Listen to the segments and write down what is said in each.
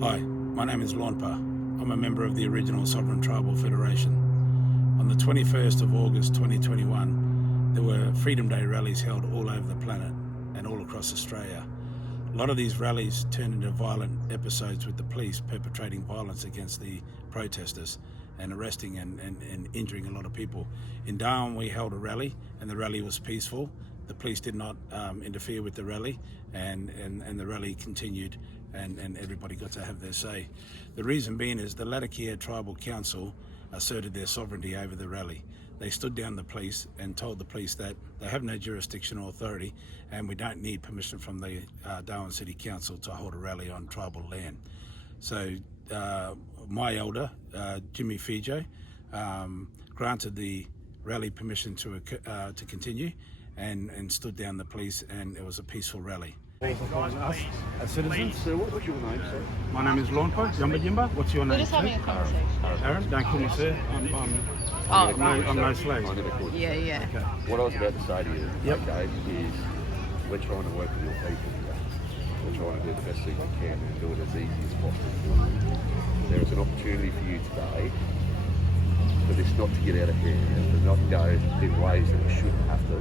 Hi, my name is Lawnpa. I'm a member of the original Sovereign Tribal Federation. On the 21st of August 2021, there were Freedom Day rallies held all over the planet and all across Australia. A lot of these rallies turned into violent episodes with the police perpetrating violence against the protesters and arresting and injuring a lot of people. In Darwin, we held a rally and the rally was peaceful. The police did not interfere with the rally and the rally continued and everybody got to have their say. The reason being is the Latakia Tribal Council asserted their sovereignty over the rally. They stood down the police and told the police that they have no jurisdiction or authority and we don't need permission from the Darwin City Council to hold a rally on tribal land. So my elder, Jimmy Fijo, granted the rally permission to continue and stood down the police, and it was a peaceful rally. Us as citizens. Sir, what's your name, sir? My name is Lawnpa, Jumba Jimba. What's your name? We're just having a conversation. Aaron, don't call me sir. I'm no slave. I never called you. Yeah. Okay. What I was about to say to you, Yep. okay, is we're trying to work with your people here. We're trying to do the best thing we can and do it as easy as possible. There is an opportunity for you today for this not to get out of hand and not go in ways that we shouldn't have to.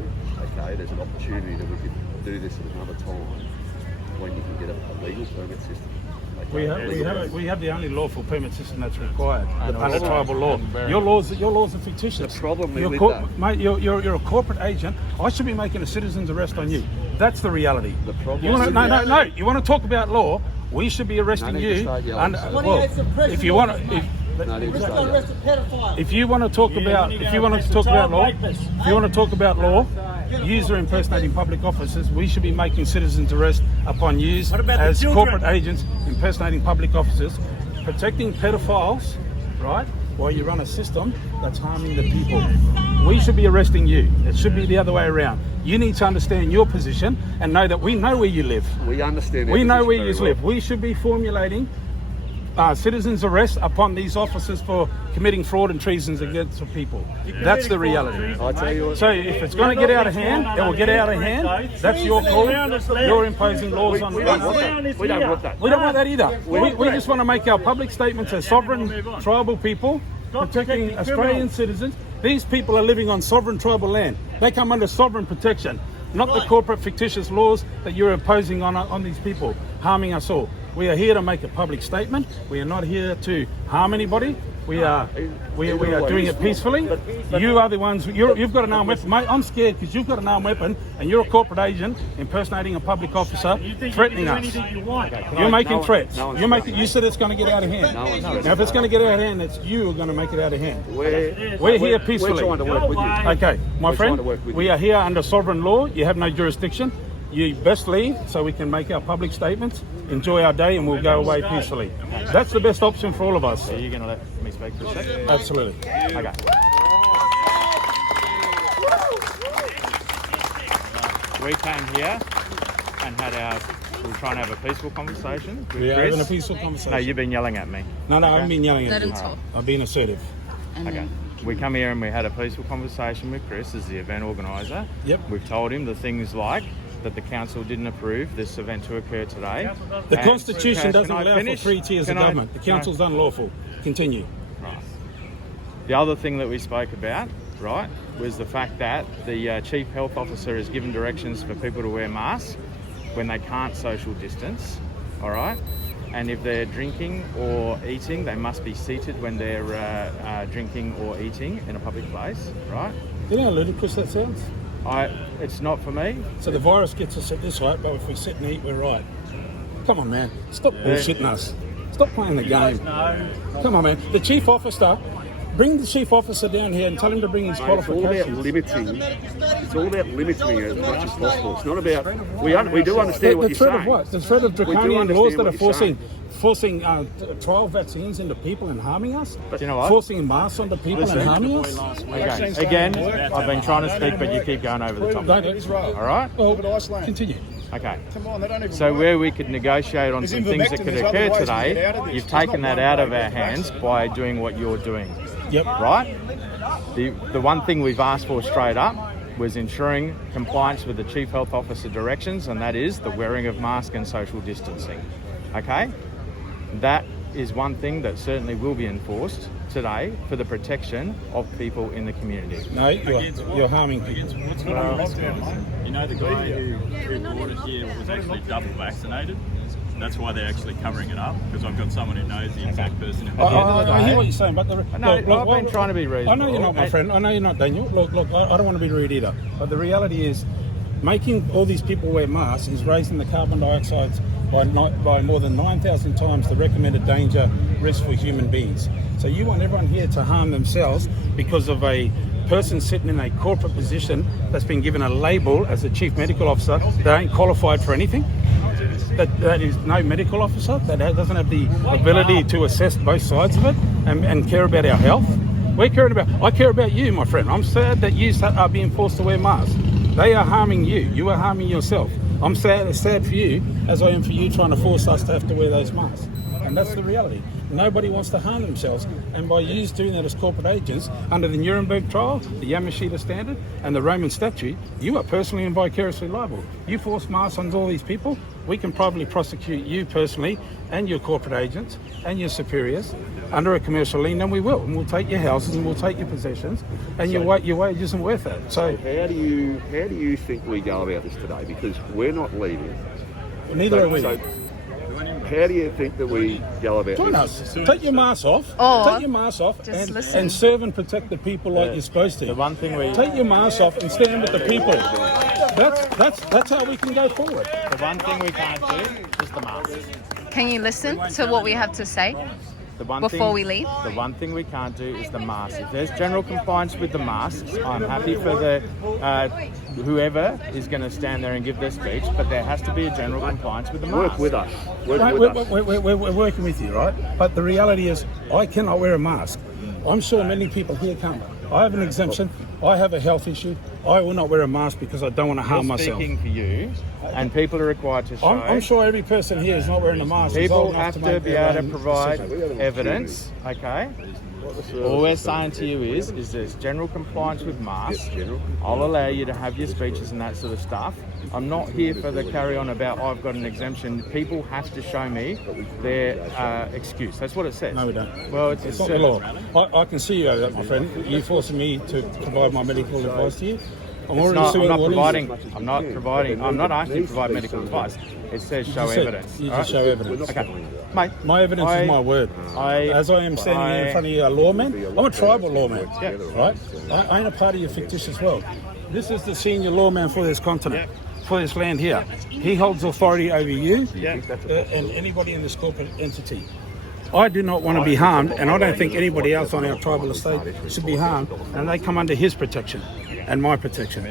Okay, there's an opportunity that we could do this at another time when you can get a legal permit system. Okay? We have the only lawful permit system that's required under tribal law. Your laws are fictitious. The problem you're with that, mate, you're a corporate agent. I should be making a citizen's arrest on you. That's the reality. The problem. No. You want to talk about law? We should be arresting No need to you. start yelling, sir. If you want to. If you want to talk about law, yous are impersonating public officers. We should be making citizens arrest upon yous as corporate agents impersonating public officers, protecting pedophiles, right? While you run a system that's harming the people. We should be arresting you. It should be the other way around. You need to understand your position and know that we know where you live. We understand. We know where you well. live. We should be formulating citizens' arrest upon these officers for committing fraud and treasons against the people. That's the reality. I tell you what. So if it's going to get out of hand, it will get out of hand. That's your call. You're imposing laws on We don't want that. We don't want that. We don't want that either. We just want to make our public statements as sovereign tribal people, protecting Australian citizens. These people are living on sovereign tribal land. They come under sovereign protection, not the corporate fictitious laws that you're imposing on these people, harming us all. We are here to make a public statement. We are not here to harm anybody. We are doing it peacefully. You are the ones. You've got an armed weapon, mate. I'm scared because you've got an armed weapon and you're a corporate agent impersonating a public officer, threatening us. You're making threats. You said it's going to get out of hand. Now, if it's going to get out of hand, it's you who are going to make it out of hand. We're here peacefully. We're trying to work with you. Okay, my friend. We We are here under sovereign law. You have no jurisdiction. You best leave so we can make our public statements, enjoy our day, and we'll go away peacefully. That's the best option for all of us. Are you going to let me speak for a second? Absolutely. Okay. We came here and we were trying to have a peaceful conversation with We are Chris. having a peaceful conversation. No, you've been yelling at me. No, I haven't been yelling at Let you. him talk. I've been assertive. Okay. We come here and we had a peaceful conversation with Chris as the event organiser. Yep. We've told him the things like that the council didn't approve this event to occur today. The And- Constitution doesn't Can I allow finish? for 3 tiers Can of I- government. The council's unlawful. Continue. Right. The other thing that we spoke about, right, was the fact that the Chief Health Officer has given directions for people to wear masks when they can't social distance, all right? And if they're drinking or eating, they must be seated when they're drinking or eating in a public place, right? You know how ludicrous that sounds? It's not for me. So the virus gets us at this height, but if we sit and eat, we're right. Come on, man. Stop bullshitting us. Stop playing the game. Come on, man. The chief officer, bring the chief officer down here and tell him to bring his Mate, it's all about qualifications. limiting. It's all about limiting it as much as possible. It's not about. We do understand what The you're threat saying. of what? The threat of We do draconian understand laws that what are you're saying. forcing trial vaccines into people and harming us? But you know what? Forcing masks onto people and harming us? Okay. Again, I've been trying to speak, but you keep going over the top. Don't it? All right? Well, continue. Okay. Come on, they don't even So work. where we could negotiate on There's some things that ivermectin, could there's other occur ways we can get today, out of this. you've There's taken not that one out of way our to hands vaccine. by doing what you're doing. Yep. Right? The one thing we've asked for straight up was ensuring compliance with the Chief Health Officer directions, and that is the wearing of masks and social distancing. Okay? That is one thing that certainly will be enforced today for the protection of people in the community. No, you're harming people. You know, the guy who brought it here was actually double vaccinated. That's why they're actually covering it up, because I've got someone who knows the exact person who I hear what you're saying, but I've been trying to be reasonable. I know you're not, my friend. I know you're not, Daniel. Look, I don't want to be rude either. But the reality is, making all these people wear masks is raising the carbon dioxide by more than 9,000 times the recommended danger risk for human beings. So you want everyone here to harm themselves because of a person sitting in a corporate position that's been given a label as a chief medical officer that ain't qualified for anything? That is no medical officer, that doesn't have the ability to assess both sides of it and care about our health. I care about you, my friend. I'm sad that you are being forced to wear masks. They are harming you. You are harming yourself. I'm sad for you as I am for you trying to force us to have to wear those masks. And that's the reality. Nobody wants to harm themselves. And by you doing that as corporate agents, under the Nuremberg trial, the Yamashita standard, and the Roman statute, you are personally and vicariously liable. You force masks on all these people, we can probably prosecute you personally and your corporate agents and your superiors under a commercial lien, and we will. And we'll take your houses and we'll take your possessions, and your wage isn't worth that. So how do you think we go about this today? Because we're not leaving. Neither are we. So how do you think that we go about Join this? us. Take your mask off. Take your mask off and serve and protect the people like you're supposed to. The one thing take your mask off and stand with the people. That's how we can go forward. The one thing we can't do is the mask. Can you listen to what we have to say before we leave? The one thing we can't do is the mask. If there's general compliance with the masks, I'm happy for the whoever is going to stand there and give their speech, but there has to be a general compliance with the mask. Work with us. We're working with you, right? But the reality is, I cannot wear a mask. I'm sure many people here can't. I have an exemption. I have a health issue. I will not wear a mask because I don't want to harm myself. Speaking for you, and people are required to show. I'm sure every person here is not wearing a mask. People have to be able to provide evidence, okay? All we're saying to you is there's general compliance with masks. I'll allow you to have your speeches and that sort of stuff. I'm not here for the carry on about I've got an exemption. People have to show me their excuse. That's what it says. No, we don't. Well, it's not the law. I can see you over that, my friend. You're forcing me to provide my medical advice to you. I'm not asking you to provide medical advice. It says show evidence. You just show evidence. Okay. Mate, my evidence is my word. As I am standing here in front of you, a lawman, I'm a tribal lawman, right? I ain't a part of your fictitious world. This is the senior lawman for this continent, for this land here. He holds authority over you and anybody in this corporate entity. I do not want to be harmed, and I don't think anybody else on our tribal estate should be harmed, and they come under his protection and my protection.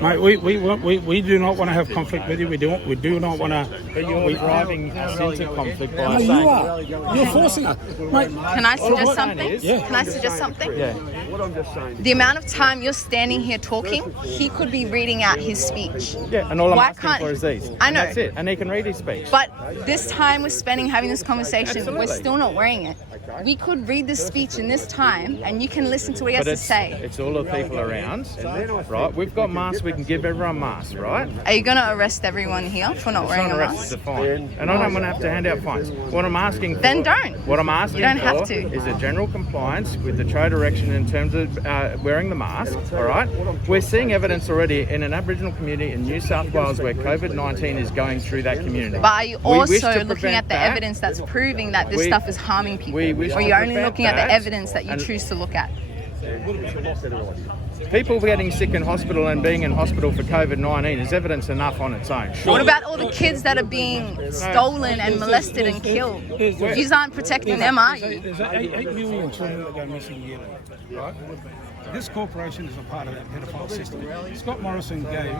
Mate, we do not want to have conflict with you. We do not want to. But you're driving us into conflict by saying. You are. You're forcing us. Mate, can I suggest something? Can I suggest something? Yeah. What I'm just saying. The amount of time you're standing here talking, he could be reading out his speech. Yeah, and all I'm asking for is these. I know. And that's it. And he can read his speech. But this time we're spending having this conversation, we're still not wearing it. We could read the speech in this time, and you can listen to what he has to say. It's all the people around, right? We've got masks. We can give everyone masks, right? Are you going to arrest everyone here for not wearing a mask? It's a fine, and I don't want to have to hand out fines. What I'm asking for, then don't. What I'm asking you don't for have to. Is a general compliance with the trade direction in terms of wearing the mask. All right, we're seeing evidence already in an Aboriginal community in New South Wales where COVID-19 is going through that community. But are you also looking at the evidence that's proving that this stuff is harming people? Or are you only looking at the evidence that you choose to look at? People getting sick in hospital and being in hospital for COVID-19 is evidence enough on its own. Sure. What about all the kids that are being stolen and molested and killed? You aren't protecting them, are you? There's 8 million children that go missing yearly, right? This corporation is a part of that pedophile system. Scott Morrison gave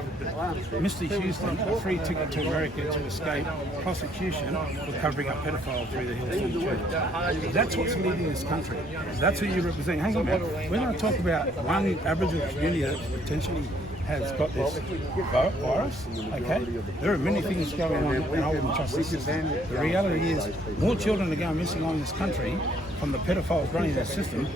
Mr. Houston a free ticket to America to escape prosecution for covering up pedophile through the Hillsong Church. That's what's leading this country. That's who you represent. Hang on, man. We're going to talk about one Aboriginal community that potentially has got this virus, okay? There are many things going on in our justice system. The reality is more children are going missing on this country from the pedophiles running the system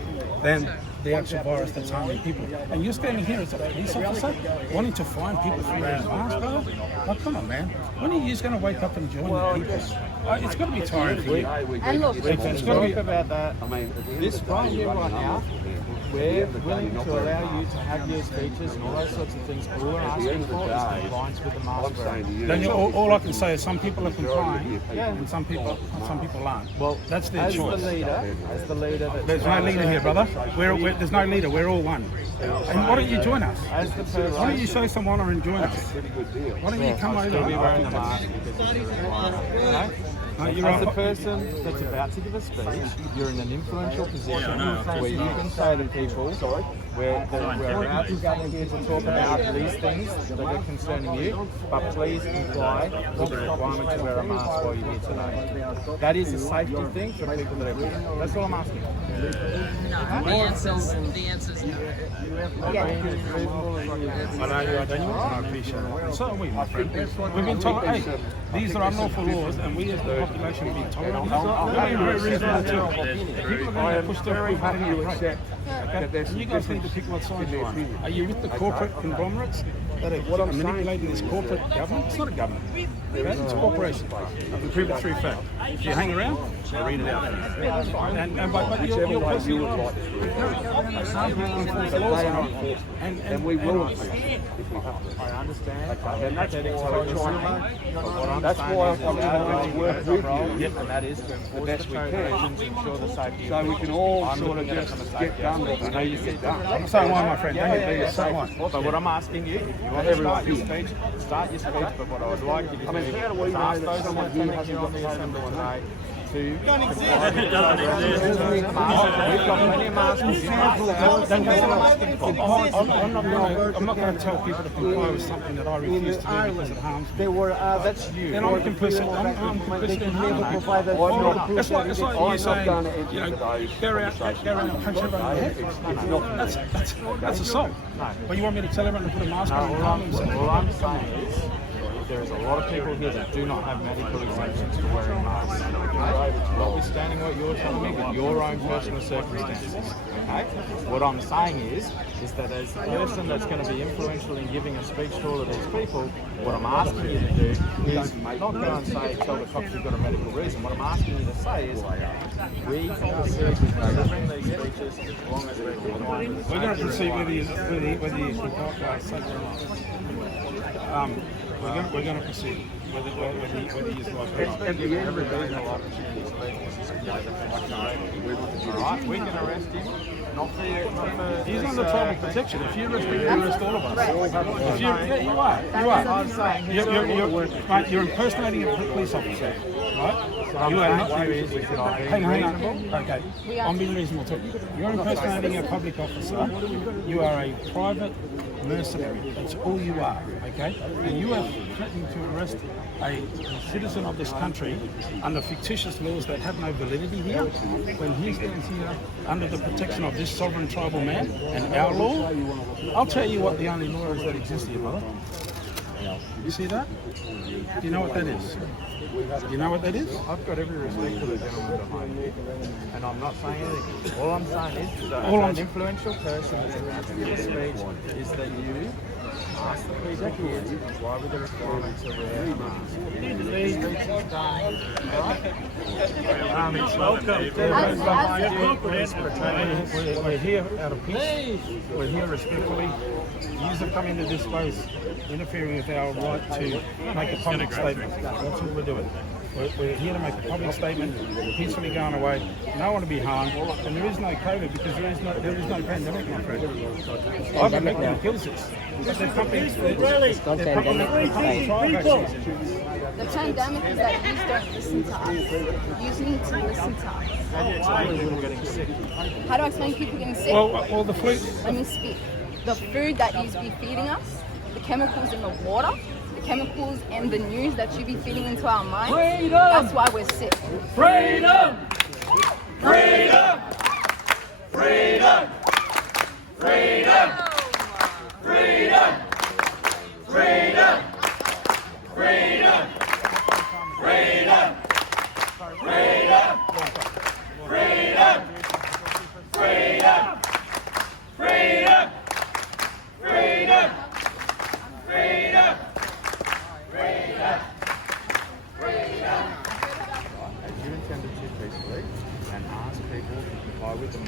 than the actual virus that's harming people. And you're standing here as a police officer wanting to fine people for wearing masks, brother? Like, come on, man. When are you going to wake up and join the people? It's got to be tiring for you. And look, It's got to be about that. This right here, right now, we're willing to allow you to have your speeches and all those sorts of things. All we're asking for is compliance with the mask. Then all I can say is some people are complying, and some people aren't. Well, that's their choice. As the leader, There's no leader here, brother. There's no leader. We're all one. And why don't you join us? As the person, why don't you show some honour and join us? Why don't you come over? Still be wearing the mask because it's a requirement. Okay? As the person that's about to give a speech, you're in an influential position where you can say to people, we're about to gather here to talk about these things that are concerning you, but please comply with the requirement to wear a mask while you're here today. That is a safety thing for people that are here. That's all I'm asking. The answer's no. I know you are, Daniel, and I appreciate it. And so are we, my friend. We've been told, hey, these are unlawful laws, and we as the population are being told. We're being very reasonable too. People are going to push their feet hard and accept. You guys need to pick what side you're on. Are you with the corporate conglomerates that are manipulating this corporate government? It's not a government. Okay? It's a corporation. I can prove it through fact. If you hang around, I'll read it out. But you're personally right. And we will enforce it if we have to. I understand. And that's why I'm trying. That's why I'm trying to work with you. And that is to enforce the best we can to ensure the safety. So we can all sort of just get done what we need to get done. So am I, my friend. So am I. But what I'm asking you, if you want to start your speech, start your speech. But what I would like you to do is ask those that are attending here on the assembly today to Don't exist. It doesn't exist. We've got plenty of masks. I'm not going to tell people to comply with something that I refuse to do because it harms me. That's you. Then I'm complicit. I'm complicit in harm. That's like you saying, you know, go around and punch everyone in the head. That's assault. But you want me to tell everyone to put a mask on and harm themselves? All I'm saying is, there is a lot of people here that do not have medical exemptions for wearing masks. Okay? Notwithstanding what you're telling me with your own personal circumstances. Okay? What I'm saying is that as the person that's going to be influential in giving a speech to all of these people, what I'm asking you to do is not go and say, tell the cops you've got a medical reason. What I'm asking you to say is, we can proceed with delivering these speeches as long as we're complying with the We're going to safety proceed requirements. whether you we're going to proceed whether you like it or not. Everybody's an opportunity to leave. Alright, we can arrest him. Not for He's under tribal protection. If you arrest him, you arrest all of us. If you are. I'm saying You're impersonating a police officer, right? You are not. Hang on. Okay, I'm being reasonable too. You're impersonating a public officer. You are a private mercenary. That's all you are. Okay, and you are threatening to arrest a citizen of this country under fictitious laws that have no validity here, when he stands here under the protection of this sovereign tribal man and our law. I'll tell you what the only law is that exists here, brother. You see that? Do you know what that is? Do you know what that is? I've got every respect for the gentleman behind me, and I'm not saying anything. All I'm saying is that an influential person that's about to give a speech is that you ask the people here to comply with the requirements of wear a mask. We're here out of peace. We're here respectfully. You have come into this space interfering with our right to make a public statement. That's what we're doing. We're here to make a public statement, peacefully going away, no one to be harmed, and there is no COVID because there is no pandemic, my friend. Ivermectin kills us. They're pumping trial vaccines. the pandemic is that you don't listen to us. You need to listen to us. How do I explain people getting sick? Well, the flu. Let me speak. The food that you be feeding us, the chemicals in the water, the chemicals and the news that you be feeding into our minds, that's why we're sick. Freedom! Freedom! Freedom! Freedom! Freedom! Freedom! Freedom! Freedom! Freedom! Freedom! Freedom!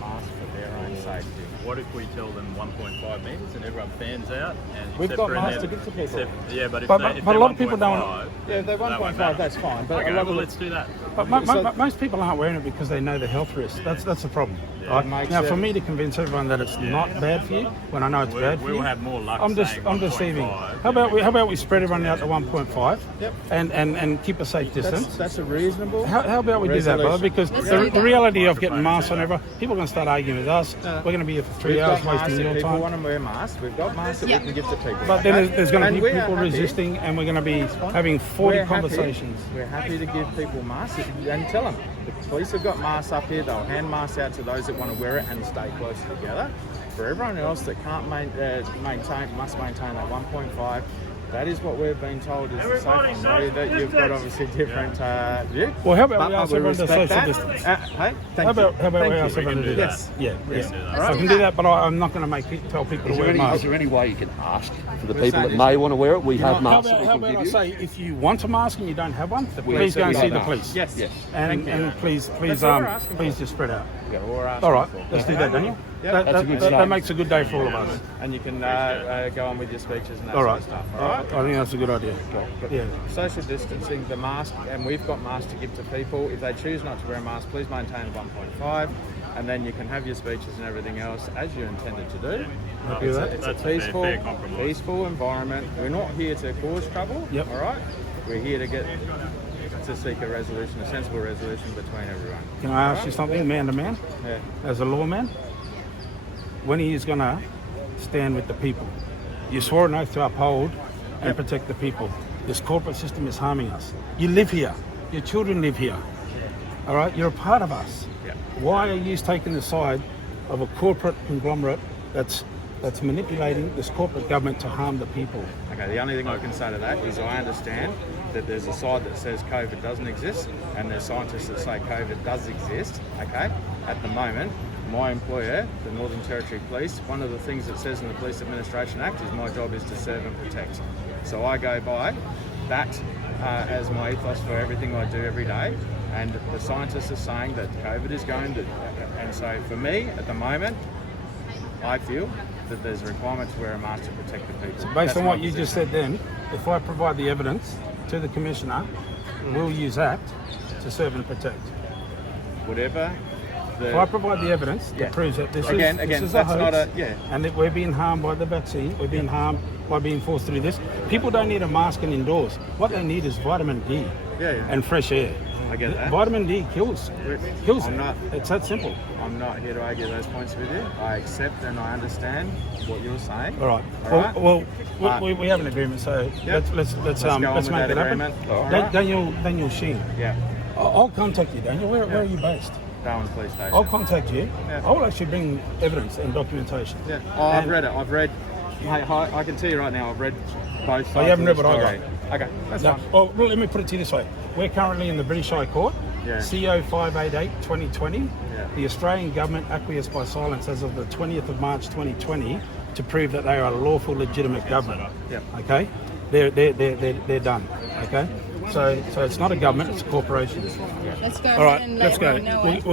mask for their own safety. What if we tell them 1.5 metres and everyone fans out? And We've except got for in masks there- to give to people. Yeah, but if But they, if a they're lot of people don't- 1.5, Yeah, if they're that won't 1.5, matter. that's fine. But Okay, a lot well, of let's do that. But most people aren't wearing it because they know the health risk. That's the problem. Right? Makes Now, it- for me to convince everyone that it's not bad for you, when I know it's bad for you, We'll have more luck I'm saying deceiving. 1.5. How about we spread everyone out to 1.5 Yep. and keep a safe distance? that's a reasonable. How about we do that, brother? Because Let's do the that. reality of getting masks on everyone, people are going to start arguing with us. We're going to be here for 3 We've hours got masks wasting if your people time. want to wear masks. We've got masks that Yeah. we can give to people. But then there's going to And be we are people happy- resisting, and we're going to be having 40 We're happy- conversations. We're happy to give people masks and tell them the police have got masks up here. They'll hand masks out to those that want to wear it and stay close together. For everyone else that can't must maintain that 1.5. That is what we've been told is the safe. I know that you've got obviously different view. Well, how about But we ask we everyone to respect social that. distance? Hey, thank How about you. we Thank ask you. everyone to do do that? Yes. Yeah. Yes. I can do that, but I'm not going to tell people Is to there, wear any, is masks. there any way you can ask for the We're people that saying may is- want to wear it? We have How masks about, that how we can about I give you. say, if you want a mask and you don't have one, We- please go and we see have the that. police. Yes. Yes. And please, That's all we're asking for. just spread out. Yeah, all right. All right, let's do that, Daniel. Yeah, that's a good that start. makes a good day for all of us. And you can go on with your speeches and that All sort right. of stuff. All right. I think that's a good idea. Yeah. Social distancing, the mask, and we've got masks to give to people. If they choose not to wear a mask, please maintain 1.5, and then you can have your speeches and everything else as you intended to do. Happy with that? It's a That's a fair peaceful, compromise. peaceful environment. We're not here to cause trouble. Yep. All right. We're here to seek a resolution, a sensible resolution between everyone. Can I ask you something, man to man, Yeah. as a lawman? When he is going to stand with the people? You swore an oath to uphold and protect the people. This corporate system is harming us. You live here. Your children live here. All right? You're a part of us. Yeah. Why are you taking the side of a corporate conglomerate that's manipulating this corporate government to harm the people? Okay, the only thing I can say to that is I understand that there's a side that says COVID doesn't exist and there's scientists that say COVID does exist, okay? At the moment, my employer, the Northern Territory Police, one of the things that says in the Police Administration Act is my job is to serve and protect. So I go by that as my ethos for everything I do every day. And the scientists are saying that COVID is going to, and so for me, at the moment, I feel that there's a requirement to wear a mask to protect the people. Based That's on my what you just position. said then, if I provide the evidence to the Commissioner, we'll use Act to serve and protect. Whatever. If I provide the evidence Yeah. that proves that this Again, is a that's hoax, not a- yeah. and that we're being harmed by the vaccine, we're being harmed by being forced to do this. People don't need a mask and indoors. What they need is vitamin D Yeah, yeah. and fresh air. I get that. Vitamin D kills I'm it. not- It's that simple. I'm not here to argue those points with you. I accept and I understand what you're saying. All right. All right. Well, we have an agreement, so Yep. let's go on make with that that happen. agreement. All right. Daniel Sheen. Yeah. I'll contact you, Daniel. Where are you based? Darwin Police Station. I'll contact you. Yeah. I'll actually bring evidence and documentation. Yeah. Oh, I've And- read it. I've read. Mate, I can tell you right now. I've read both sides. Oh, you haven't of read the what I story. Okay, that's No, fine. well, let me put it to you this way. We're currently in the British High Court, Yeah. CO 588-2020. Yeah. The Australian government acquiesced by silence as of the 20th of March 2020 to prove that they are a lawful, legitimate government. Yep. Okay? They're done. Okay? So it's not a government, it's a corporation. Let's go All right, and let's let go. everyone know it.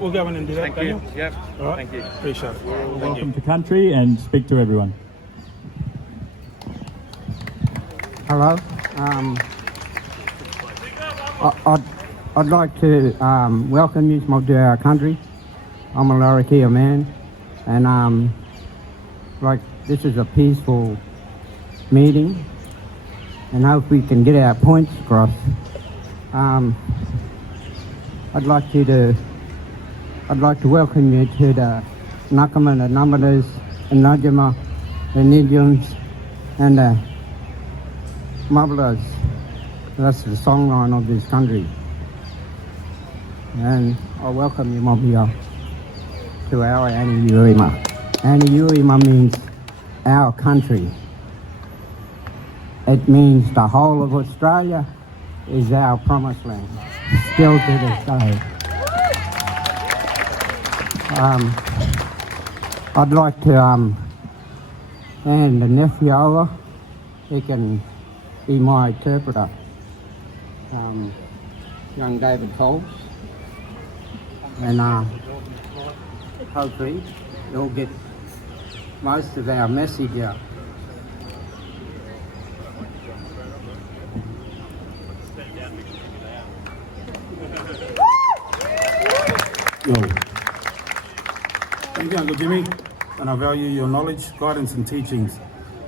We'll go in and do that, Thank you. Daniel. Yep. All right? Thank you. Appreciate it. Thank you. Welcome to country and speak to everyone. Hello. I'd like to welcome you to our country. I'm a Larrakia man, and this is a peaceful meeting, and hope we can get our points across. I'd like to welcome you to the Nakama, the Namadas, the Najama, the Nijams, and the Mablas. That's the songline of this country. And I welcome you, Mobia, to our Aniyurima. Aniyurima means our country. It means the whole of Australia is our promised land, still to this day. I'd like to hand the nephew over. He can be my interpreter. Young David Coles. And hopefully it'll get most of our message out. Yo. Thank you, Uncle Jimmy, and I value your knowledge, guidance and teachings.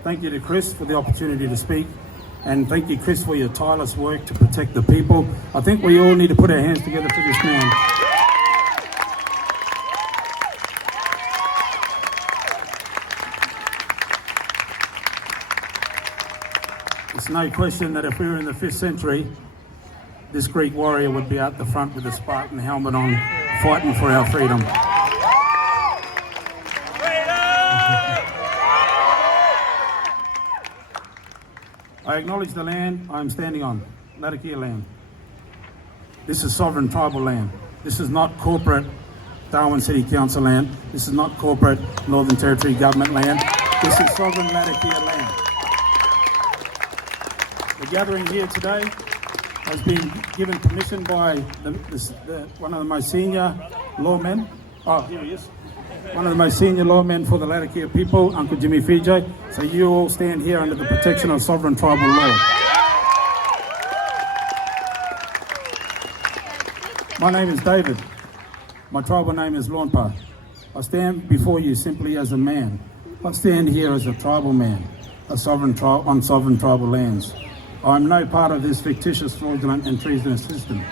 Thank you to Chris for the opportunity to speak, and thank you, Chris, for your tireless work to protect the people. I think we all need to put our hands together for this man. It's no question that if we were in the 5th century, this Greek warrior would be out the front with a Spartan helmet on, fighting for our freedom. I acknowledge the land I am standing on, Latakia land. This is sovereign tribal land. This is not corporate Darwin City Council land. This is not corporate Northern Territory government land. This is sovereign Latakia land. The gathering here today has been given permission by one of the most senior lawmen. Oh, here he is. One of the most senior lawmen for the Latakia people, Uncle Jimmy Fiji. So you all stand here under the protection of sovereign tribal law. My name is David. My tribal name is Lawnpa. I stand before you simply as a man. I stand here as a tribal man, on sovereign tribal lands. I am no part of this fictitious, fraudulent and treasonous system.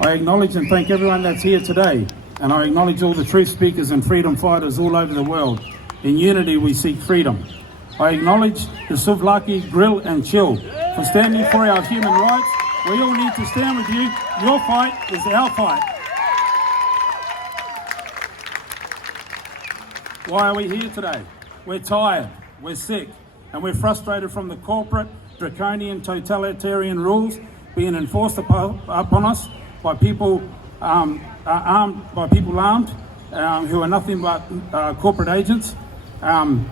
I acknowledge and thank everyone that's here today, and I acknowledge all the truth speakers and freedom fighters all over the world. In unity we seek freedom. I acknowledge the Souvlaki Grill and Chill for standing for our human rights. We all need to stand with you. Your fight is our fight. Why are we here today? We're tired, we're sick, and we're frustrated from the corporate, draconian, totalitarian rules being enforced upon us by people armed, who are nothing but corporate agents and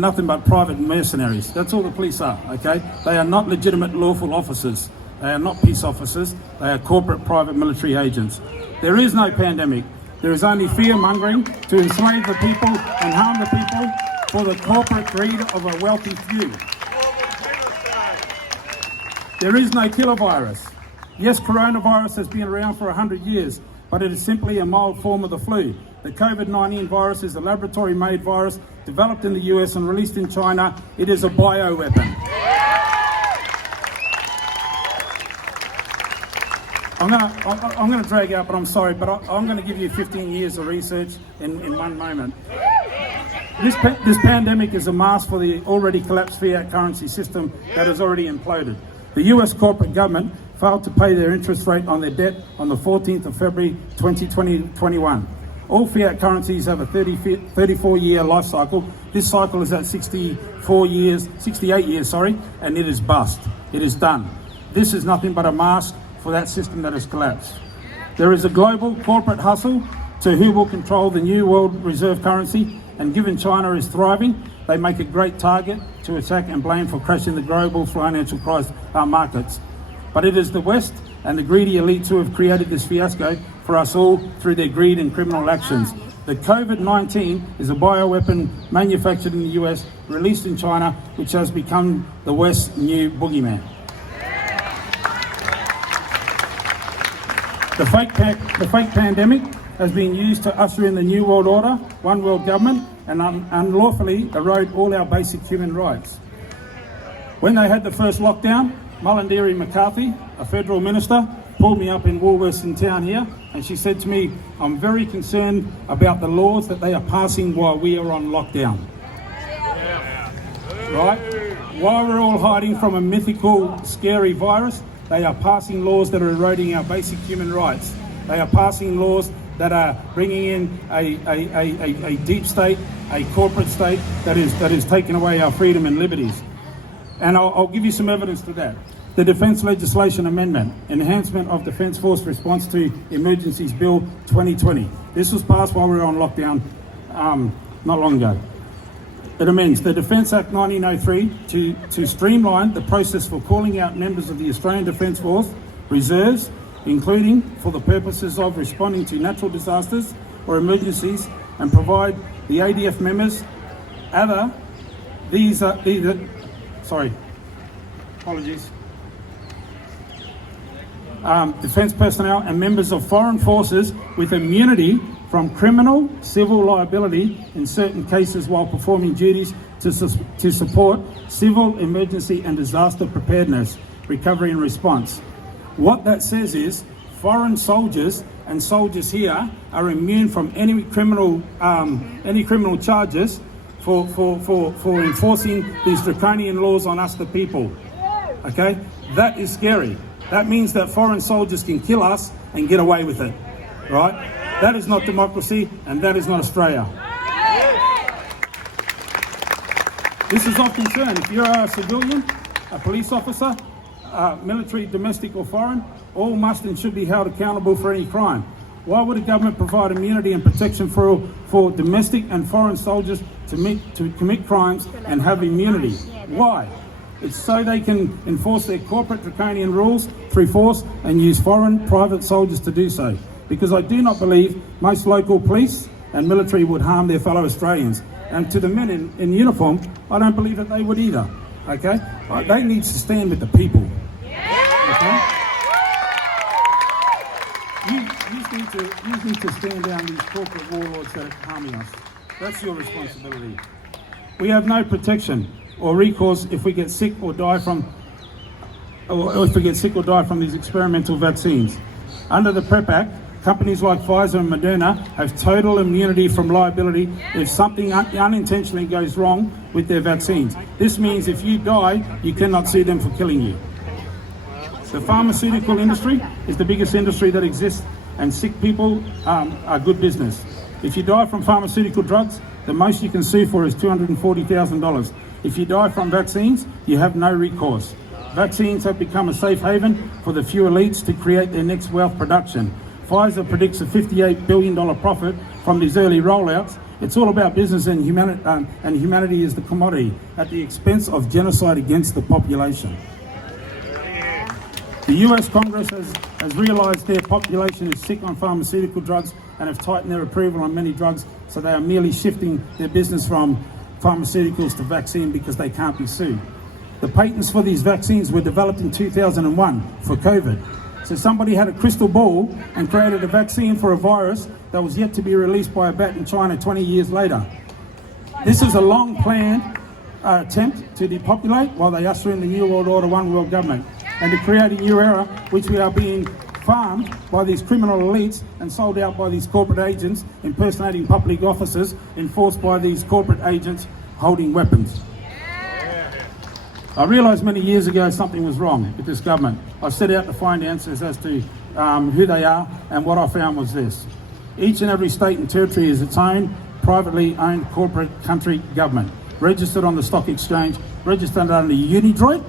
nothing but private mercenaries. That's all the police are, okay? They are not legitimate lawful officers. They are not peace officers. They are corporate private military agents. There is no pandemic. There is only fear-mongering to enslave the people and harm the people for the corporate greed of a wealthy few. There is no killer virus. Yes, coronavirus has been around for 100 years, but it is simply a mild form of the flu. The COVID-19 virus is a laboratory-made virus developed in the US and released in China. It is a bioweapon. I'm going to drag out, but I'm sorry, but I'm going to give you 15 years of research in one moment. This pandemic is a mask for the already collapsed fiat currency system that has already imploded. The US corporate government failed to pay their interest rate on their debt on the 14th of February 2021. All fiat currencies have a 34-year life cycle. This cycle is at 68 years, and it is bust. It is done. This is nothing but a mask for that system that has collapsed. There is a global corporate hustle to who will control the new world reserve currency, and given China is thriving, they make a great target to attack and blame for crashing the global financial crisis markets. But it is the West and the greedy elites who have created this fiasco for us all through their greed and criminal actions. The COVID-19 is a bioweapon manufactured in the US, released in China, which has become the West's new boogeyman. The fake pandemic has been used to usher in the New World Order, one world government, and unlawfully erode all our basic human rights. When they had the first lockdown, Mullenderi McCarthy, a federal minister, pulled me up in Woolworths in town here, and she said to me, I'm very concerned about the laws that they are passing while we are on lockdown. Right? While we're all hiding from a mythical, scary virus, they are passing laws that are eroding our basic human rights. They are passing laws that are bringing in a deep state, a corporate state that is taking away our freedom and liberties. And I'll give you some evidence to that. The Defence Legislation Amendment, Enhancement of Defence Force Response to Emergencies Bill 2020. This was passed while we were on lockdown not long ago. It amends the Defence Act 1903 to streamline the process for calling out members of the Australian Defence Force, reserves, including for the purposes of responding to natural disasters or emergencies, and provide the ADF members defence personnel and members of foreign forces with immunity from criminal civil liability in certain cases while performing duties to support civil emergency and disaster preparedness, recovery and response. What that says is foreign soldiers and soldiers here are immune from any criminal charges for enforcing these draconian laws on us, the people. Okay, that is scary. That means that foreign soldiers can kill us and get away with it, right? That is not democracy, and that is not Australia. This is of concern. If you're a civilian, a police officer, military, domestic or foreign, all must and should be held accountable for any crime. Why would a government provide immunity and protection for domestic and foreign soldiers to commit crimes and have immunity? Why? It's so they can enforce their corporate draconian rules through force and use foreign private soldiers to do so. Because I do not believe most local police and military would harm their fellow Australians. And to the men in uniform, I don't believe that they would either. Okay? They need to stand with the people. Okay? You need to stand down these corporate warlords that are harming us. That's your responsibility. We have no protection or recourse if we get sick or die from these experimental vaccines. Under the PrEP Act, companies like Pfizer and Moderna have total immunity from liability if something unintentionally goes wrong with their vaccines. This means if you die, you cannot sue them for killing you. The pharmaceutical industry is the biggest industry that exists, and sick people are good business. If you die from pharmaceutical drugs, the most you can sue for is $240,000. If you die from vaccines, you have no recourse. Vaccines have become a safe haven for the few elites to create their next wealth production. Pfizer predicts a $58 billion profit from these early rollouts. It's all about business and humanity is the commodity at the expense of genocide against the population. The US Congress has realised their population is sick on pharmaceutical drugs and have tightened their approval on many drugs, so they are merely shifting their business from pharmaceuticals to vaccine because they can't be sued. The patents for these vaccines were developed in 2001 for COVID. So somebody had a crystal ball and created a vaccine for a virus that was yet to be released by a bat in China 20 years later. This is a long-planned attempt to depopulate while they usher in the New World Order, One World Government, and to create a new era which we are being farmed by these criminal elites and sold out by these corporate agents impersonating public officers enforced by these corporate agents holding weapons. I realised many years ago something was wrong with this government. I set out to find answers as to who they are, and what I found was this. Each and every state and territory is its own privately owned corporate country government, registered on the stock exchange, registered under Unidroit,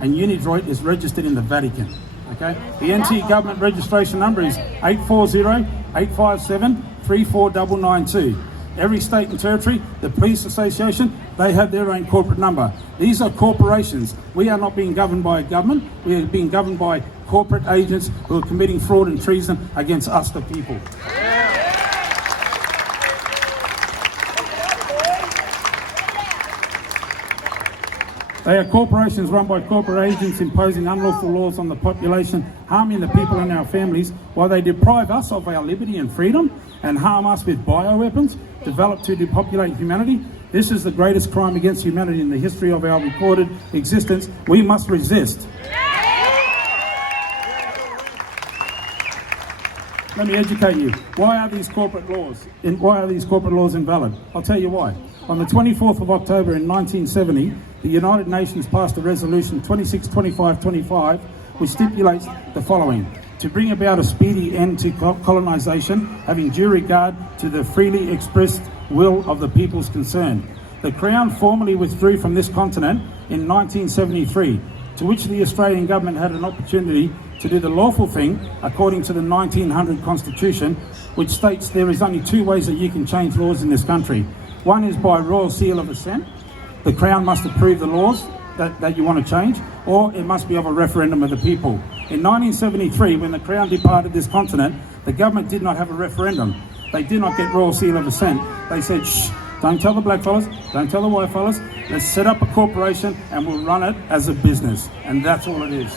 and Unidroit is registered in the Vatican. Okay? The NT government registration number is 840-857-34992. Every state and territory, the police association, they have their own corporate number. These are corporations. We are not being governed by a government. We are being governed by corporate agents who are committing fraud and treason against us, the people. They are corporations run by corporate agents imposing unlawful laws on the population, harming the people and our families, while they deprive us of our liberty and freedom and harm us with bioweapons developed to depopulate humanity. This is the greatest crime against humanity in the history of our recorded existence. We must resist. Let me educate you. Why are these corporate laws invalid? I'll tell you why. On the 24th of October in 1970, the United Nations passed a resolution 262525 which stipulates the following: to bring about a speedy end to colonisation, having due regard to the freely expressed will of the peoples concerned. The Crown formally withdrew from this continent in 1973, to which the Australian government had an opportunity to do the lawful thing according to the 1900 Constitution, which states there is only two ways that you can change laws in this country. One is by royal seal of assent. The Crown must approve the laws. that you want to change, or it must be of a referendum of the people. In 1973, when the Crown departed this continent, the government did not have a referendum. They did not get royal seal of assent. They said, shh, don't tell the black fellas, don't tell the white fellas, let's set up a corporation and we'll run it as a business. And that's all it is.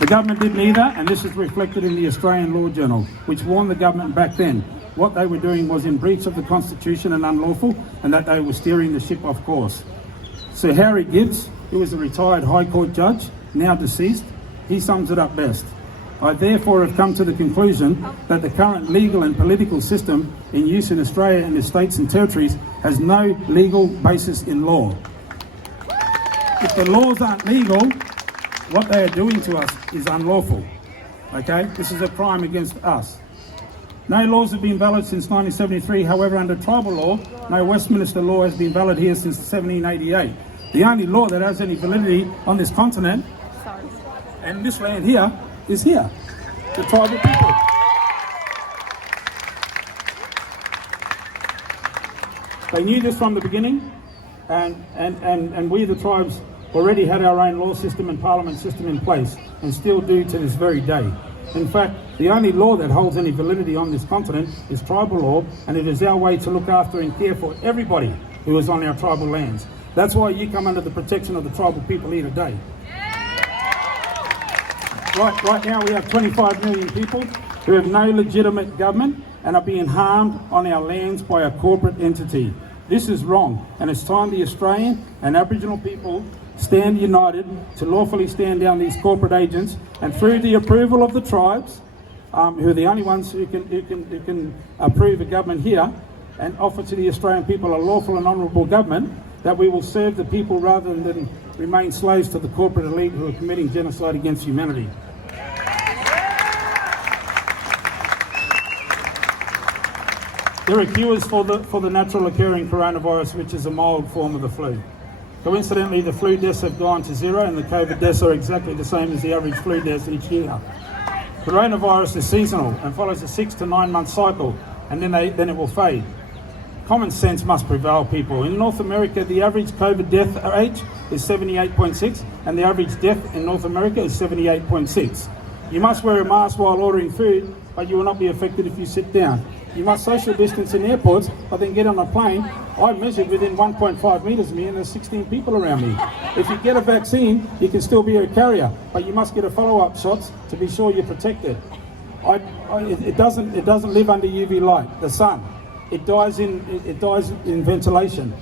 The government did neither, and this is reflected in the Australian Law Journal, which warned the government back then what they were doing was in breach of the Constitution and unlawful, and that they were steering the ship off course. Sir Harry Gibbs, who was a retired High Court judge, now deceased, he sums it up best. I therefore have come to the conclusion that the current legal and political system in use in Australia and the states and territories has no legal basis in law. If the laws aren't legal, what they are doing to us is unlawful. Okay? This is a crime against us. No laws have been valid since 1973. However, under tribal law, no Westminster law has been valid here since 1788. The only law that has any validity on this continent and this land here is here, the tribal people. They knew this from the beginning, and we, the tribes, already had our own law system and parliament system in place, and still do to this very day. In fact, the only law that holds any validity on this continent is tribal law, and it is our way to look after and care for everybody who is on our tribal lands. That's why you come under the protection of the tribal people here today. Right now we have 25 million people who have no legitimate government and are being harmed on our lands by a corporate entity. This is wrong, and it's time the Australian and Aboriginal people stand united to lawfully stand down these corporate agents, and through the approval of the tribes, who are the only ones who can approve a government here and offer to the Australian people a lawful and honourable government, that we will serve the people rather than remain slaves to the corporate elite who are committing genocide against humanity. There are cures for the natural occurring coronavirus, which is a mild form of the flu. Coincidentally, the flu deaths have gone to zero, and the COVID deaths are exactly the same as the average flu deaths each year. Coronavirus is seasonal and follows a 6 to 9 month cycle, and then it will fade. Common sense must prevail, people. In North America, the average COVID death rate is 78.6, and the average death in North America is 78.6. You must wear a mask while ordering food, but you will not be affected if you sit down. You must social distance in airports, but then get on a plane. I measured within 1.5 metres of me, and there's 16 people around me. If you get a vaccine, you can still be a carrier, but you must get a follow-up shots to be sure you're protected. It doesn't live under UV light, the sun. It dies in ventilation.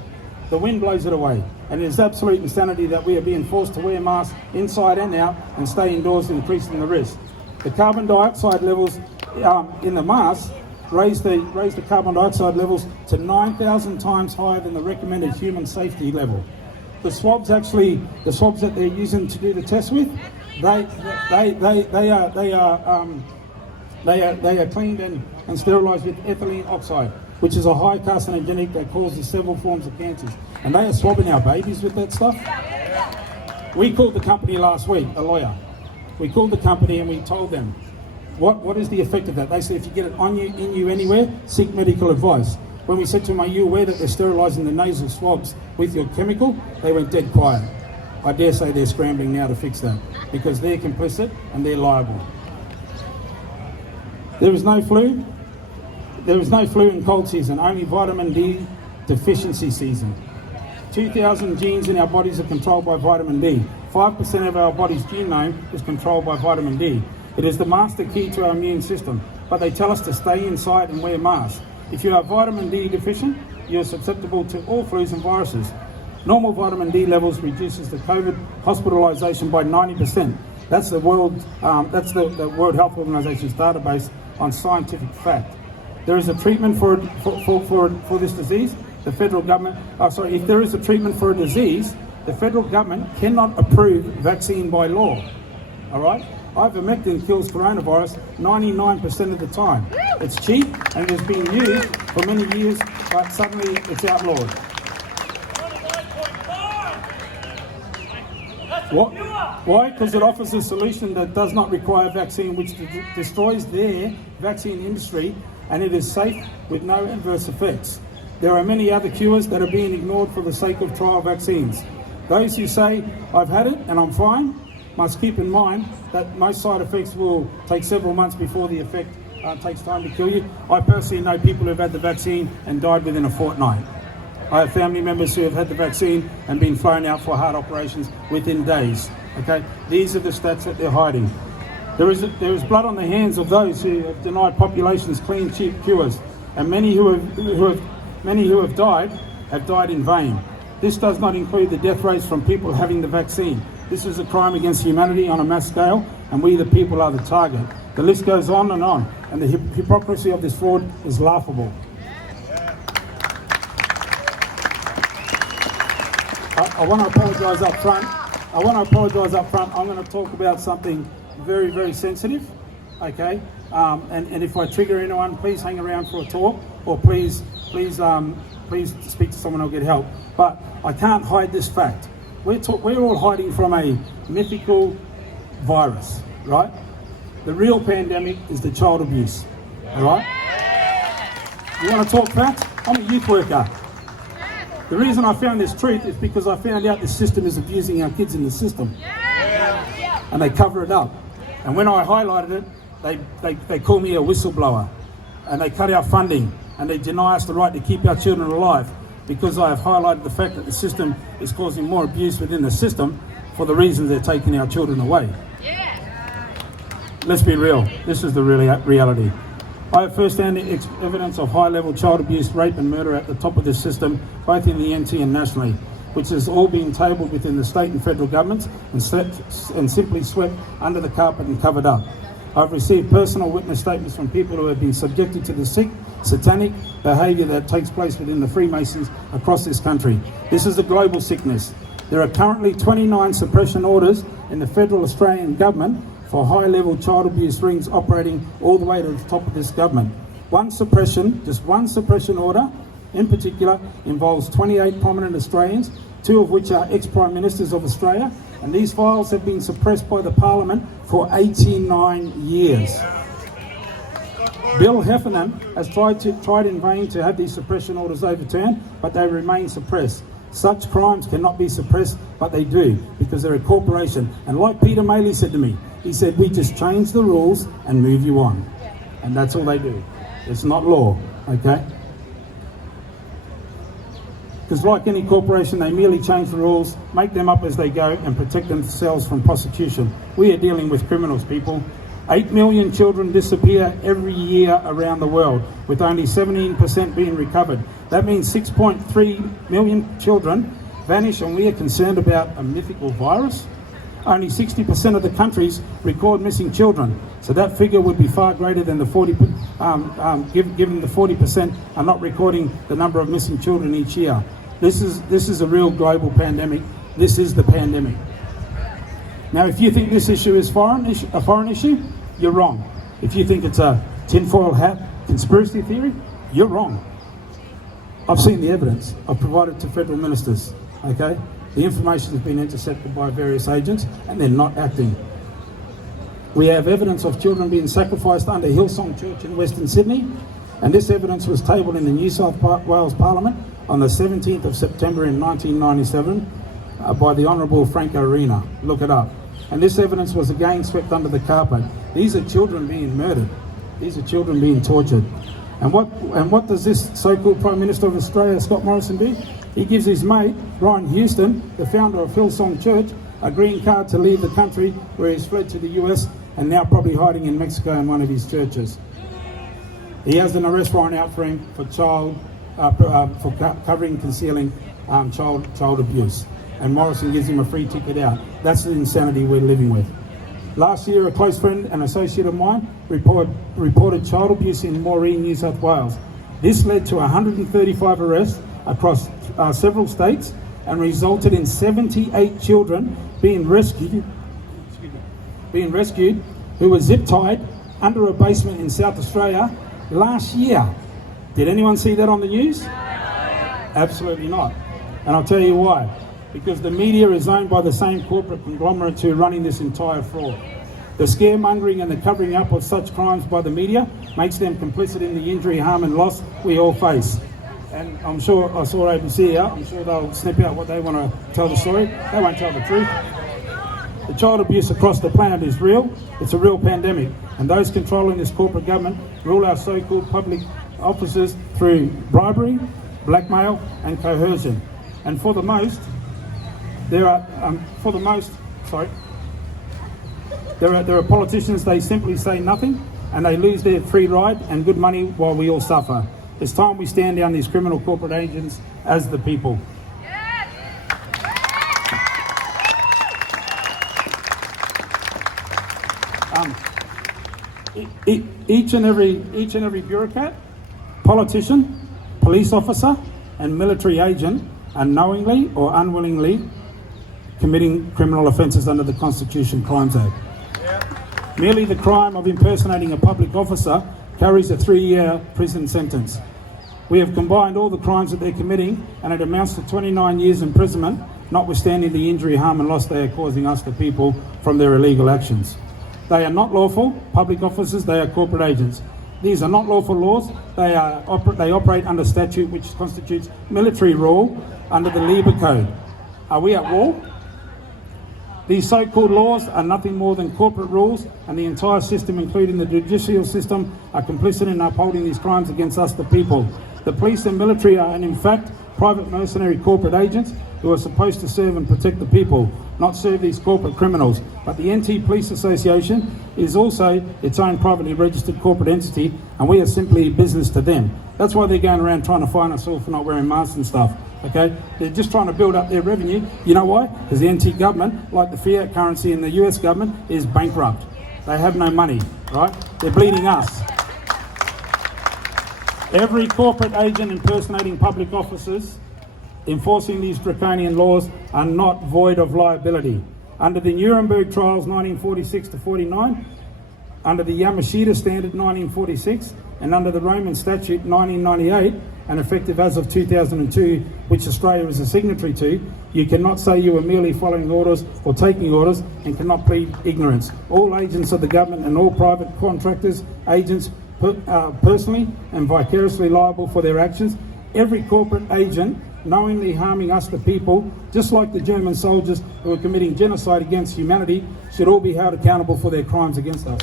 The wind blows it away, and it is absolute insanity that we are being forced to wear masks inside and out and stay indoors, increasing the risk. The carbon dioxide levels in the mask raise the carbon dioxide levels to 9,000 times higher than the recommended human safety level. The swabs that they're using to do the test with, they are cleaned and sterilised with ethylene oxide, which is a high carcinogenic that causes several forms of cancers. And they are swabbing our babies with that stuff. We called the company last week, a lawyer. We called the company and we told them, what is the effect of that? They said, if you get it on you, in you, anywhere, seek medical advice. When we said to them, are you aware that they're sterilising the nasal swabs with your chemical? They went dead quiet. I dare say they're scrambling now to fix that, because they're complicit and they're liable. There is no flu. There is no flu in cold season, only vitamin D deficiency season. 2,000 genes in our bodies are controlled by vitamin D. 5% of our body's genome is controlled by vitamin D. It is the master key to our immune system, but they tell us to stay inside and wear masks. If you are vitamin D deficient, you are susceptible to all flus and viruses. Normal vitamin D levels reduces the COVID hospitalisation by 90%. That's the World Health Organization's database on scientific fact. There is a treatment for this disease. The federal government, if there is a treatment for a disease, the federal government cannot approve vaccine by law. All right? Ivermectin kills coronavirus 99% of the time. It's cheap and it has been used for many years, but suddenly it's outlawed. What? Why? Because it offers a solution that does not require vaccine, which destroys their vaccine industry, and it is safe with no adverse effects. There are many other cures that are being ignored for the sake of trial vaccines. Those who say, I've had it and I'm fine, must keep in mind that most side effects will take several months before the effect takes time to kill you. I personally know people who've had the vaccine and died within a fortnight. I have family members who have had the vaccine and been flown out for heart operations within days. Okay, these are the stats that they're hiding. There is blood on the hands of those who have denied populations clean, cheap cures, and many who have died in vain. This does not include the death rates from people having the vaccine. This is a crime against humanity on a mass scale, and we the people are the target. The list goes on, and the hypocrisy of this fraud is laughable. I want to apologise up front. I'm going to talk about something very, very sensitive, okay? And if I trigger anyone, please hang around for a talk, or please speak to someone who'll get help. But I can't hide this fact. We're all hiding from a mythical virus, right? The real pandemic is the child abuse, all right? You want to talk facts? I'm a youth worker. The reason I found this truth is because I found out the system is abusing our kids in the system. And they cover it up. And when I highlighted it, they call me a whistleblower. And they cut our funding. And they deny us the right to keep our children alive, because I have highlighted the fact that the system is causing more abuse within the system for the reasons they're taking our children away. Let's be real. This is the reality. I have first-hand evidence of high-level child abuse, rape and murder at the top of this system, both in the NT and nationally, which has all been tabled within the state and federal governments and simply swept under the carpet and covered up. I've received personal witness statements from people who have been subjected to the sick, satanic behaviour that takes place within the Freemasons across this country. This is a global sickness. There are currently 29 suppression orders in the federal Australian government for high-level child abuse rings operating all the way to the top of this government. Just one suppression order in particular involves 28 prominent Australians, 2 of which are ex-Prime Ministers of Australia, and these files have been suppressed by the Parliament for 89 years. Bill Heffernan has tried in vain to have these suppression orders overturned, but they remain suppressed. Such crimes cannot be suppressed, but they do, because they're a corporation. And like Peter Maley said to me, he said, we just change the rules and move you on. And that's all they do. It's not law, okay? Because like any corporation, they merely change the rules, make them up as they go, and protect themselves from prosecution. We are dealing with criminals, people. 8 million children disappear every year around the world, with only 17% being recovered. That means 6.3 million children vanish, and we are concerned about a mythical virus. Only 60% of the countries record missing children, so that figure would be far greater than the 40%, given the 40% are not recording the number of missing children each year. This is a real global pandemic. This is the pandemic. Now, if you think this issue is a foreign issue, you're wrong. If you think it's a tinfoil hat conspiracy theory, you're wrong. I've seen the evidence. I've provided to federal ministers, okay? The information has been intercepted by various agents and they're not acting. We have evidence of children being sacrificed under Hillsong Church in Western Sydney, and this evidence was tabled in the New South Wales Parliament on the 17th of September in 1997 by the Honourable Franco Arena. Look it up. And this evidence was again swept under the carpet. These are children being murdered. These are children being tortured. And what does this so-called Prime Minister of Australia, Scott Morrison, do? He gives his mate, Brian Houston, the founder of Hillsong Church, a green card to leave the country, where he's fled to the US and now probably hiding in Mexico in one of his churches. He has an arrest warrant out for him for covering, concealing child abuse. And Morrison gives him a free ticket out. That's the insanity we're living with. Last year, a close friend and associate of mine reported child abuse in Maureen, New South Wales. This led to 135 arrests across several states and resulted in 78 children being rescued who were zip-tied under a basement in South Australia last year. Did anyone see that on the news? No. Absolutely not. And I'll tell you why. Because the media is owned by the same corporate conglomerates who are running this entire fraud. The scaremongering and the covering up of such crimes by the media makes them complicit in the injury, harm and loss we all face. and I'm sure I saw ABC here. I'm sure they'll snip out what they want to tell the story. They won't tell the truth. The child abuse across the planet is real. It's a real pandemic, and those controlling this corporate government rule our so-called public officers through bribery, blackmail, and coercion. And for the most, there are politicians. They simply say nothing, and they lose their free ride and good money while we all suffer. It's time we stand down these criminal corporate agents as the people. Each and every bureaucrat, politician, police officer, and military agent are knowingly or unwillingly committing criminal offences under the Constitution Crimes Act. Merely the crime of impersonating a public officer carries a 3-year prison sentence. We have combined all the crimes that they're committing, and it amounts to 29 years imprisonment, notwithstanding the injury, harm and loss they are causing us, the people, from their illegal actions. They are not lawful public officers, they are corporate agents. These are not lawful laws. They operate under statute which constitutes military rule under the Labour Code. Are we at war? These so-called laws are nothing more than corporate rules, and the entire system, including the judicial system, are complicit in upholding these crimes against us, the people. The police and military are, in fact, private mercenary corporate agents who are supposed to serve and protect the people, not serve these corporate criminals. But the NT Police Association is also its own privately registered corporate entity, and we are simply business to them. That's why they're going around trying to fine us all for not wearing masks and stuff. Okay, they're just trying to build up their revenue. You know why? Because the NT government, like the fiat currency in the US government, is bankrupt. They have no money, right? They're bleeding us. Every corporate agent impersonating public officers enforcing these draconian laws are not void of liability. Under the Nuremberg trials 1946 to 49, under the Yamashita Standard 1946, and under the Roman Statute 1998, and effective as of 2002, which Australia is a signatory to, you cannot say you are merely following orders or taking orders and cannot plead ignorance. All agents of the government and all private contractors, agents, personally and vicariously liable for their actions. Every corporate agent knowingly harming us, the people, just like the German soldiers who are committing genocide against humanity, should all be held accountable for their crimes against us.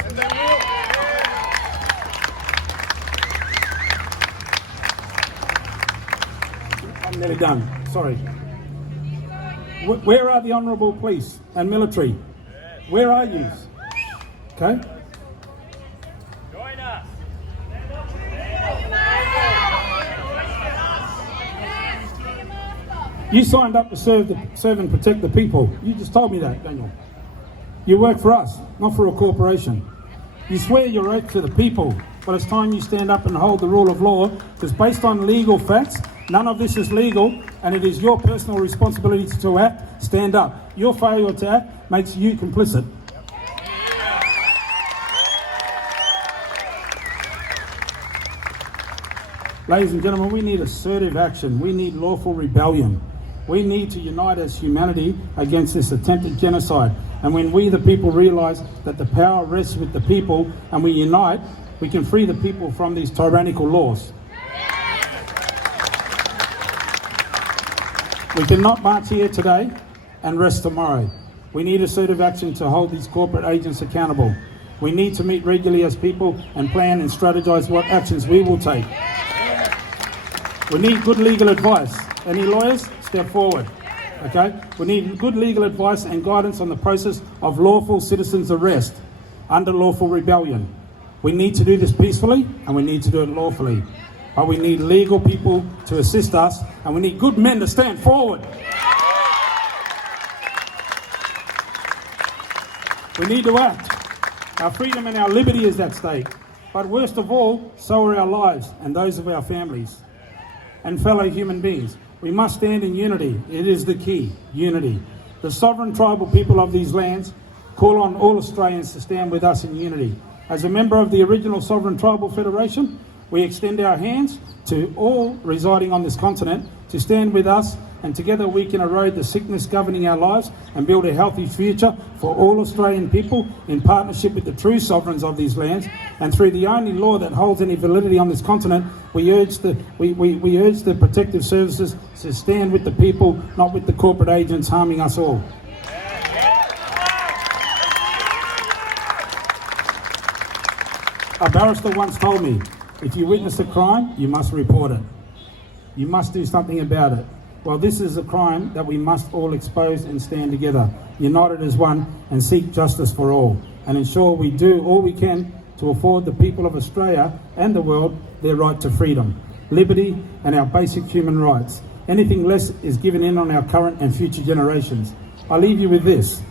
I'm nearly done, sorry. Where are the honourable police and military? Where are you? Okay? You signed up to serve and protect the people. You just told me that, Daniel. You work for us, not for a corporation. You swear your oath to the people, but it's time you stand up and hold the rule of law, because based on legal facts, none of this is legal, and it is your personal responsibility to act. Stand up. Your failure to act makes you complicit. Ladies and gentlemen, we need assertive action. We need lawful rebellion. We need to unite as humanity against this attempted genocide. And when we, the people, realise that the power rests with the people and we unite, we can free the people from these tyrannical laws. We cannot march here today and rest tomorrow. We need assertive action to hold these corporate agents accountable. We need to meet regularly as people and plan and strategise what actions we will take. We need good legal advice. Any lawyers? Step forward. Okay? We need good legal advice and guidance on the process of lawful citizens' arrest under lawful rebellion. We need to do this peacefully and we need to do it lawfully. But we need legal people to assist us, and we need good men to stand forward. We need to act. Our freedom and our liberty is at stake. But worst of all, so are our lives and those of our families and fellow human beings. We must stand in unity. It is the key, unity. The sovereign tribal people of these lands call on all Australians to stand with us in unity. As a member of the original Sovereign Tribal Federation, we extend our hands to all residing on this continent to stand with us and together we can erode the sickness governing our lives and build a healthy future for all Australian people in partnership with the true sovereigns of these lands. And through the only law that holds any validity on this continent, we urge the protective services to stand with the people, not with the corporate agents harming us all. A barrister once told me, if you witness a crime, you must report it. You must do something about it. Well, this is a crime that we must all expose and stand together, united as one, and seek justice for all, and ensure we do all we can to afford the people of Australia and the world their right to freedom, liberty, and our basic human rights. Anything less is given in on our current and future generations. I leave you with this.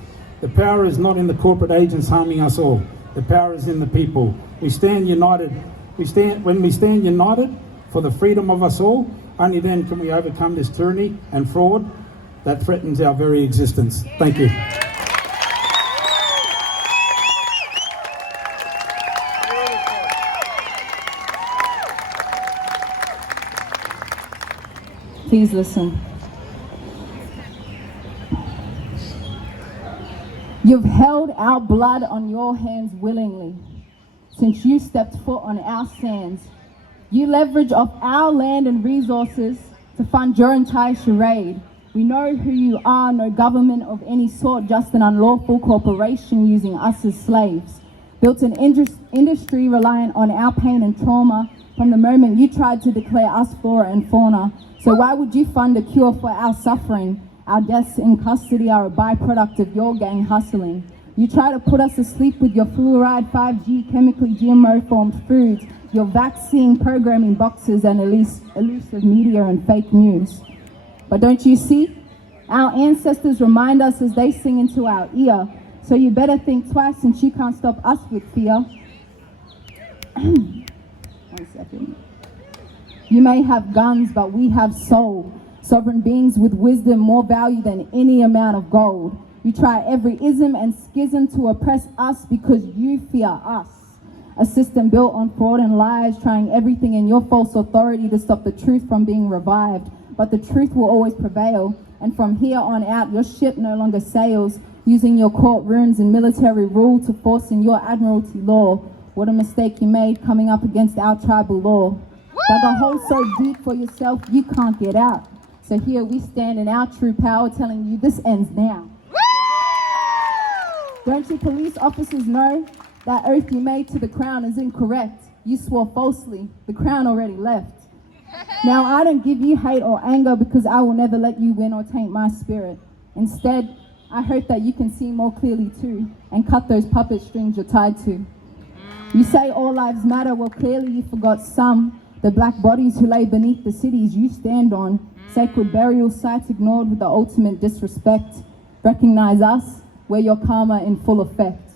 The power is not in the corporate agents harming us all. The power is in the people. We stand united. When we stand united for the freedom of us all, only then can we overcome this tyranny and fraud that threatens our very existence. Thank you. Please listen. You've held our blood on your hands willingly since you stepped foot on our sands. You leverage off our land and resources to fund your entire charade. We know who you are, no government of any sort, just an unlawful corporation using us as slaves. Built an industry reliant on our pain and trauma from the moment you tried to declare us flora and fauna. So why would you fund a cure for our suffering? Our deaths in custody are a byproduct of your gang hustling. You try to put us asleep with your fluoride, 5G, chemically GMO-formed foods, your vaccine programming boxes and elusive media and fake news. But don't you see? Our ancestors remind us as they sing into our ear. So you better think twice since you can't stop us with fear. 1 second. You may have guns, but we have soul. Sovereign beings with wisdom more value than any amount of gold. You try every ism and schism to oppress us because you fear us. A system built on fraud and lies, trying everything in your false authority to stop the truth from being revived. But the truth will always prevail. And from here on out, your ship no longer sails, using your courtrooms and military rule to force in your admiralty law. What a mistake you made coming up against our tribal law. Dug a hole so deep for yourself you can't get out. So here we stand in our true power telling you this ends now. Don't you police officers know that oath you made to the crown is incorrect? You swore falsely. The crown already left. Now I don't give you hate or anger because I will never let you win or taint my spirit. Instead, I hope that you can see more clearly too and cut those puppet strings you're tied to. You say all lives matter, well clearly you forgot some. The black bodies who lay beneath the cities you stand on. Sacred burial sites ignored with the ultimate disrespect. Recognize us, we're your karma in full effect.